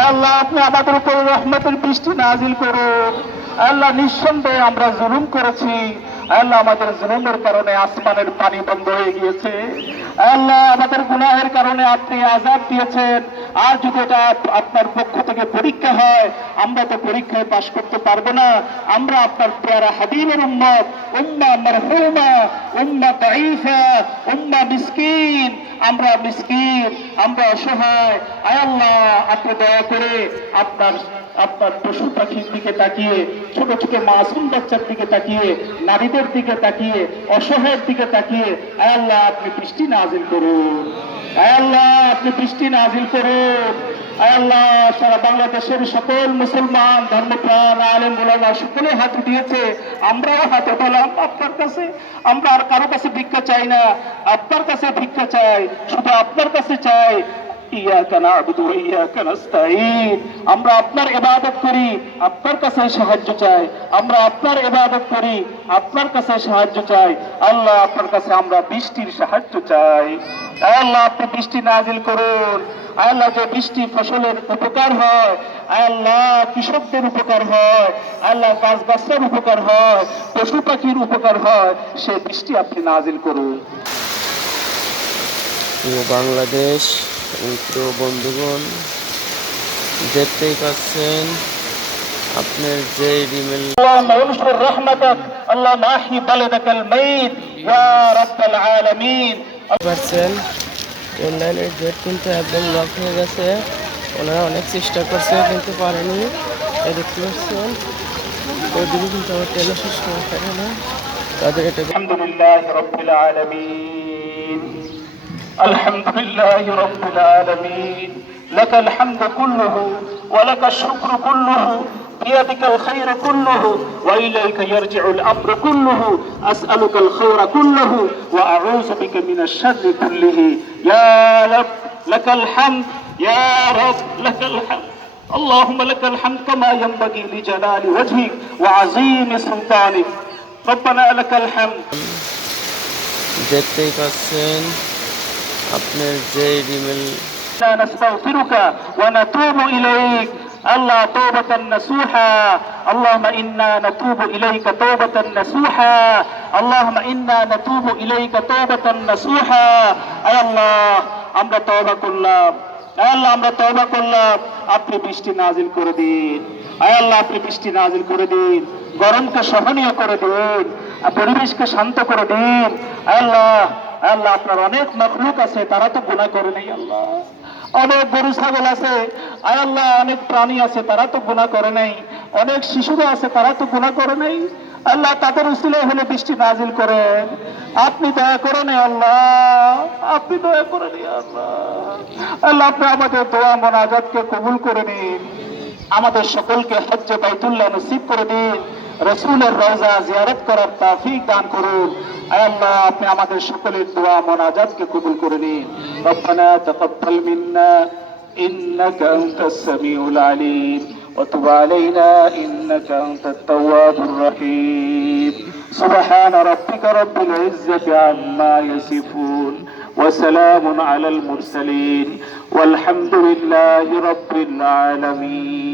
আল্লাহ আপনি আমাদের উপর রহমতের বৃষ্টি নাজিল করুন। আল্লাহ নিঃসন্দেহে আমরা জুলুম করেছি। আল্লাহ আমাদের জুলুমের কারণে আসমানের পানি বন্ধ হয়ে গিয়েছে। আল্লাহ আমাদের গুনাহের কারণে আপনি আযাব দিয়েছেন। আর যদি এটা আপনার পক্ষ থেকে পরীক্ষা হয়, আমরা তো পরীক্ষায় পাশ করতে পারবো না। আমরা আপনার প্যারা হাবিবের উম্মত, উম্মাহ মারহুমা, উম্মাহ দাঈফা, উম্মাহ মিসকিন। আমরা মিসকিন, আমরা অসহায়। আয় আল্লাহ আপনি দয়া করে আপনার আপনার পশু পাখির দিকে তাকিয়ে, ছোট ছোট মাসুম বাচ্চার দিকে তাকিয়ে, নারীদের দিকে তাকিয়ে, অসহায়ের দিকে তাকিয়ে আয় আল্লাহ আপনি বৃষ্টি নাজিল করুন। আয় আল্লাহ আপনি বৃষ্টি নাজিল করুন। আয় আল্লাহ সারা বাংলাদেশের সকল মুসলমান ধর্মপ্রাণ আলেম ওলামা সকলে হাত উঠিয়েছে, আমরাও হাত উঠালাম আপনার কাছে। আমরা আর কারো কাছে ভিক্ষা চাই না, আপনার কাছে ভিক্ষা চাই, শুধু আপনার কাছে চাই। ইয়াকা না'বুদু ওয়া ইয়াকা নাস্তাঈন। আমরা আপনার ইবাদত করি, আপনার কাছে সাহায্য চাই। আমরা আপনার ইবাদত করি, আপনার কাছে সাহায্য চাই। আল্লাহ আপনার কাছে আমরা বৃষ্টির সাহায্য চাই। আল্লাহ আপনি বৃষ্টি নাজিল করুন। আল্লাহ যে বৃষ্টি ফসলের উপকার হয়, আল্লাহ কৃষকদের উপকার হয়, আল্লাহ গাছগাছার উপকার হয়, পশু পাখির উপকার হয়, সে বৃষ্টি আপনি নাজিল করুন। বাংলাদেশ তো বন্ধুগণ দেখতেই পাচ্ছেন আপনার যে রিমেল আল্লাহুম্মা উনশুর রাহমাতাক আল্লাহ মাহি বালাদাকাল মাইত ইয়া রাব্বাল আলামিন। পাচ্ছেন রেল লাইনের গেট কিন্তু একদম লক হয়ে গেছে। ওনারা অনেক চেষ্টা করছে কিন্তু পারেনি। দেখতে পাচ্ছেন ওইদিকে কিন্তু আমার ট্রেনের শেষ করা থাকে না তাদের এটা। আলহামদুলিল্লাহ রাব্বিল আলামিন, আলহামদুলিল্লাহ রাব্বিল আলামিন। লাকাল হামদু কুল্লুহু ওয়া লাকাশ শুকরু কুল্লুহু بيدك الخير كله وإليك يرجع الأمر كله أسألك الخير كله وأعوذ بك من الشر كله يا رب لك الحمد يا رب لك الحمد اللهم لك الحمد كما ينبغي لجلال وجهك وعظيم سلطانك ربنا لك الحمد। দেখতেই পাচ্ছেন আপনার যে রিমেল نستغفرك ونتوب إليك الله توبة نصوحا اللهم إنا نتوب إليك توبة نصوحا اللهم إنا نتوب إليك توبة نصوحا أي الله আমরা তওবা করলাম। আয় আল্লাহ আমরা তওবা করলাম, আপনি বৃষ্টি নাজিল করে দিন। আয় আল্লাহ আপনি বৃষ্টি নাজিল করে দিন, গরমকে সহনীয় করে দিন, পরিবেশকে শান্ত করে দিন। আয় আল্লাহ, আল্লাহ আপনার অনেক মাখলুক আছে, তারা তো গুনাহ করে নাই। আল্লাহ অনেক গরু ছাগল আছে, আয় আল্লাহ অনেক প্রাণী আছে, তারা তো গুনাহ করে নাই। অনেক শিশুরা আছে, তারা তো গুনাহ করে নাই। আল্লাহ তাদের উসিলায় হলে বৃষ্টি নাজিল করেন। আপনি দয়া করেন আল্লাহ, আপনি দয়া করেন আল্লাহ। আল্লাহ আপনি আমাদের দোয়া মোনাজাতকে কবুল করে নিন, আমাদের সকলকে হজ্জে বাইতুল্লাহ নসিব করে দিন, রাসূলের রওজা জিয়ারত করার তৌফিক দান করুন। আয় আল্লাহ আপনি আমাদের সকলের দোয়া মোনাজাতকে কবুল করে নিন। রব্বানা তাকাব্বাল মিন্না ইন্নাকা আনতাস সামিউল আলিম وتب علينا إنك أنت التواب الرحيم سبحان ربك رب العزة عما يصفون وسلام على المرسلين والحمد لله رب العالمين.